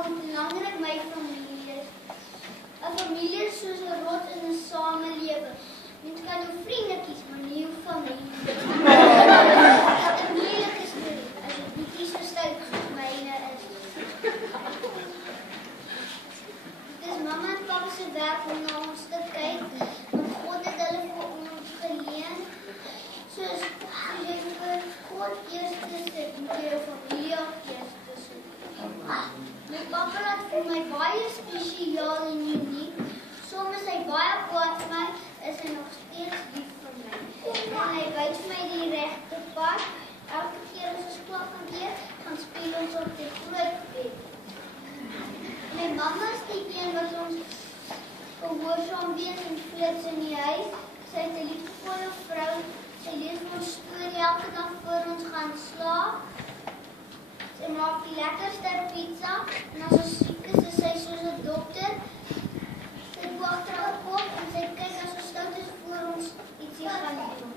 al hoe belangrik my familie is. 'n Familie is soos 'n rots in 'n samelewing. Mens kan jou vriende kies, maar nie jou familie. Dit moeilik is dit, as jy nie kies so stout soos myne is. Dit is mamma en papa se werk om na ons te kyk, want God het hulle vir ons geleen. Soos jy vir God eerste sit, moet jy jou familie ook eerste sit. My papa laat vir my baie spesiaal en uniek. Soms is hy baie kwaad vir my, is hy nog steeds lief vir my. En hy wys vir my die regte pad. Elke keer as ons klaar gaan eet, gaan speel ons op die groot bed. My mamma is die een wat ons gehoorsaam wees en flits in die huis. Sy is 'n liefdevolle vrou. Sy lees vir ons storie elke dag voor ons gaan slaap. Sy maak die lekkerste pizza. En as ons siek is sy soos 'n dokter. Sy doe agter haar kop en sy kyk as ons stout is voor ons ietsie gaan doen.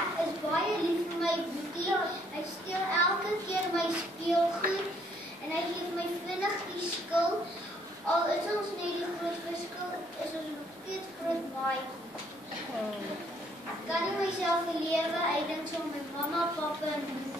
Ek is baie lief vir my boetie. Hy steel elke keer my speelgoed en hy gee my vinnig die skuld. Al is ons net die groot verskil, is ons nog steeds groot maatjies. Ek kan nie myself lewe, ek dink so my mamma, papa en boetie.